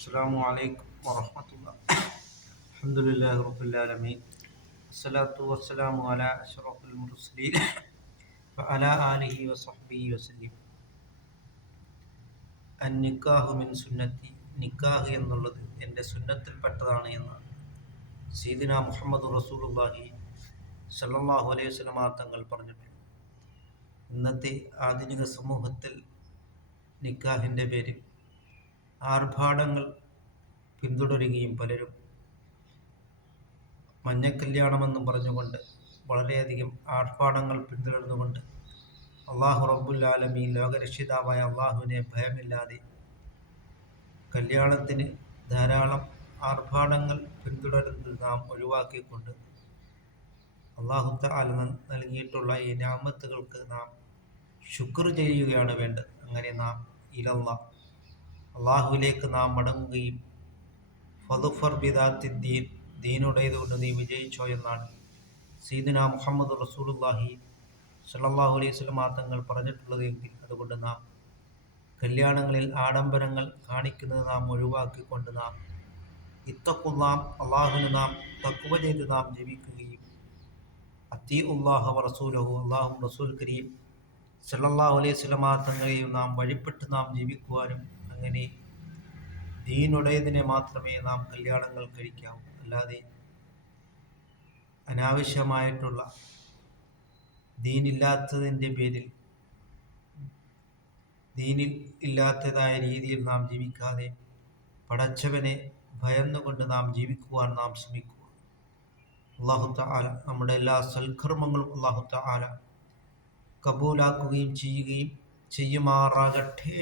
السلام عليكم ورحمة الله. الحمد لله رب العالمين. الصلاة والسلام على أشرف المرسلين وعلى آله وصحبه وسلم. അന്നിക്കാഹു മിൻ സുന്നത്തി, നിക്കാഹ് എന്നുള്ളത് എൻ്റെ സുന്നത്തിൽപ്പെട്ടതാണ് എന്ന് സയ്യിദുനാ മുഹമ്മദ് റസൂലുള്ളാഹി സ്വല്ലല്ലാഹു അലൈഹി വസല്ലം തങ്ങൾ പറഞ്ഞിട്ടുണ്ട്. ഇന്നത്തെ ആധുനിക സമൂഹത്തിൽ നിക്കാഹിൻ്റെ പേരിൽ ആർഭാടങ്ങൾ പിന്തുടരുകയും പലരും മഞ്ഞക്കല്യാണമെന്നും പറഞ്ഞുകൊണ്ട് വളരെയധികം ആർഭാടങ്ങൾ പിന്തുടർന്നുകൊണ്ട് അള്ളാഹു റബ്ബുൽ ആലമീൻ ലോകരക്ഷിതാവായ അള്ളാഹുവിനെ ഭയമില്ലാതെ കല്യാണത്തിന് ധാരാളം ആർഭാടങ്ങൾ പിന്തുടരുന്നത് നാം ഒഴിവാക്കിക്കൊണ്ട് അള്ളാഹു തആല നൽകിയിട്ടുള്ള ഈ നിഅമത്തുകൾക്ക് നാം ശുക്ർ ചെയ്യുകയാണ് വേണ്ടത്. അങ്ങനെ നാം ഇലല്ലാഹ് അള്ളാഹുവിലേക്ക് നാം മടങ്ങുകയും ഫദ്ഫർ ബിദാത്തിദ്ദീൻ, ദീനുടേതുകൊണ്ട് നീ വിജയിച്ചോ എന്നാണ് സയ്യിദുനാ മുഹമ്മദ് റസൂലുള്ളാഹി സ്വല്ലല്ലാഹു അലൈഹി വസല്ലം തങ്ങൾ പറഞ്ഞിട്ടുള്ളത് എങ്കിൽ, അതുകൊണ്ട് നാം കല്യാണങ്ങളിൽ ആഡംബരങ്ങൾ കാണിക്കുന്നത് നാം ഒഴിവാക്കിക്കൊണ്ട് നാം ഇത്തഖുല്ലാഹ്, അള്ളാഹുവിന് നാം തഖ്വ ചെയ്ത് നാം ജീവിക്കുകയും അത്തീഉല്ലാഹ വ റസൂലഹു, അള്ളാഹും റസൂൽ കരീം സ്വല്ലല്ലാഹു അലൈഹി വസല്ലം തങ്ങളെയും നാം വഴിപ്പെട്ട് നാം ജീവിക്കുവാനും, അങ്ങനെ ദീനുടേതിനെ മാത്രമേ നാം കല്യാണങ്ങൾ കഴിക്കാവൂ. അല്ലാതെ അനാവശ്യമായിട്ടുള്ള ദീനില്ലാത്തതിൻ്റെ പേരിൽ ദീനിൽ ഇല്ലാത്തതായ രീതിയിൽ നാം ജീവിക്കാതെ പടച്ചവനെ ഭയന്നുകൊണ്ട് നാം ജീവിക്കുവാൻ നാം ശ്രമിക്കുക. അല്ലാഹു തആല നമ്മുടെ എല്ലാ സൽക്കർമ്മങ്ങളും അല്ലാഹു തആല കബൂലാക്കുകയും ചെയ്യുമാറാകട്ടെ.